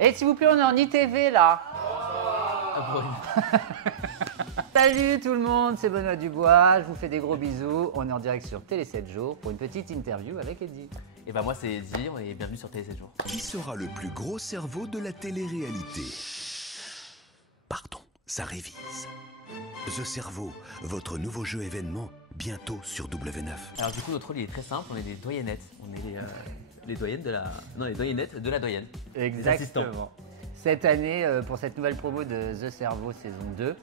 Et s'il vous plaît, on est en ITV là. Salut tout le monde, c'est Benoît Dubois, je vous fais des gros bisous. On est en direct sur Télé 7 jours pour une petite interview avec Eddie. Et bah moi c'est Eddie et bienvenue sur Télé 7 jours. Qui sera le plus gros cerveau de la télé-réalité? Pardon, ça révise. The Cerveau, votre nouveau jeu événement, bientôt sur W9. Alors du coup notre rôle il est très simple, on est des doyennettes. On est les doyennes de la... Non, les doyennettes de la doyenne. Exactement. Cette année, pour cette nouvelle promo de The Cerveau saison 2,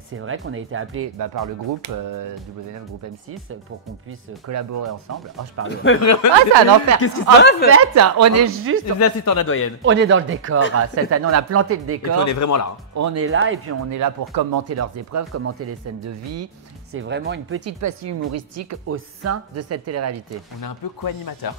c'est vrai qu'on a été appelé par le groupe W9, groupe M6, pour qu'on puisse collaborer ensemble. Oh, je parle. Ah, c'est un enfer. Qu'est-ce qui se En passe fait, on est juste. Les assistants de la doyenne. On est dans le décor. Cette année, on a planté le Et puis décor. on est vraiment là. On est là et puis on est là pour commenter leurs épreuves, commenter les scènes de vie. C'est vraiment une petite pastille humoristique au sein de cette télé-réalité. On est un peu co-animateur.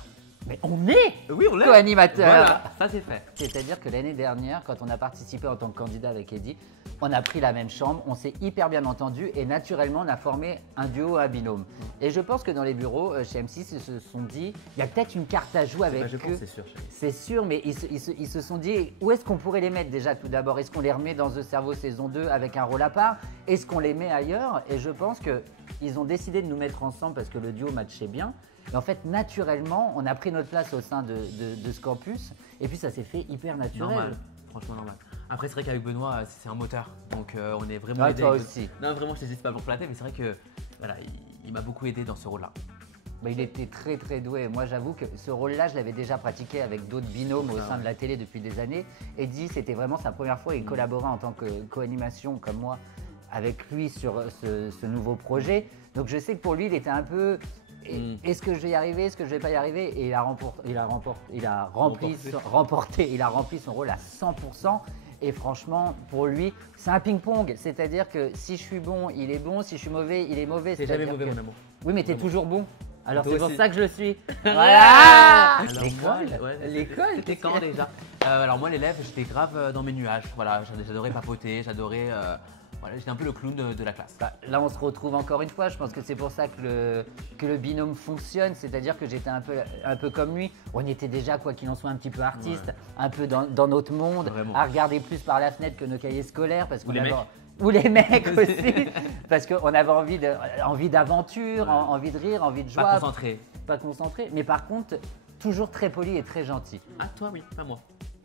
Mais on est Oui, on l'est. co-animateur. Voilà, ça c'est fait. C'est-à-dire que l'année dernière, quand on a participé en tant que candidat avec Eddie, on a pris la même chambre, on s'est hyper bien entendu et naturellement on a formé un duo, un binôme. Et je pense que dans les bureaux chez M6, ils se sont dit, il y a peut-être une carte à jouer avec Je eux. pense c'est sûr, chérie. C'est sûr, mais ils se sont dit, où est-ce qu'on pourrait les mettre déjà tout d'abord? Est-ce qu'on les remet dans The Cerveau saison 2 avec un rôle à part? Est-ce qu'on les met ailleurs? Et je pense qu'ils ont décidé de nous mettre ensemble parce que le duo matchait bien. Et en fait, naturellement, on a pris notre place au sein de ce campus et puis ça s'est fait hyper naturel. Normal, franchement normal. Après c'est vrai qu'avec Benoît c'est un moteur, donc on est vraiment Ah, aidé. toi aussi. Non vraiment je te dis c'est pas pour flatter, mais c'est vrai que voilà, il m'a beaucoup aidé dans ce rôle-là. Il était très très doué. Moi j'avoue que ce rôle-là, je l'avais déjà pratiqué avec d'autres binômes au sein de la télé depuis des années. Eddie, c'était vraiment sa première fois, il collaborait en tant que co-animation comme moi avec lui sur ce nouveau projet. Donc je sais que pour lui, il était un peu... Est-ce que je vais y arriver? Est-ce que je vais pas y arriver? Et il a rempli son rôle à 100%. Et franchement, pour lui, c'est un ping-pong. C'est-à-dire que si je suis bon, il est bon. Si je suis mauvais, il est mauvais. T'es jamais mauvais mon amour. Oui, mais t'es toujours bon. Alors Toi c'est pour aussi. ça que je le suis. Voilà. Alors, L'école. moi, ouais, L'école. C'était quand déjà Alors moi l'élève, j'étais grave dans mes nuages. Voilà, j'adorais papoter, j'adorais... Voilà, j'étais un peu le clown de la classe. Là, on se retrouve encore une fois. Je pense que c'est pour ça que le binôme fonctionne. C'est-à-dire que j'étais un peu comme lui. On était déjà, quoi qu'il en soit, un petit peu artiste, un peu dans notre monde, Vraiment. à regarder plus par la fenêtre que nos cahiers scolaires. Parce Ou les mecs. Ou les mecs aussi. Parce qu'on avait envie d'aventure, envie de rire, envie de joie. Pas concentré. Pas concentré. Mais par contre, toujours très poli et très gentil. Ah toi oui, pas moi.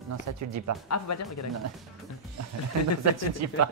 Non, ça tu le dis pas. Ah faut pas dire, ok d'accord. Non, ça tu le dis pas.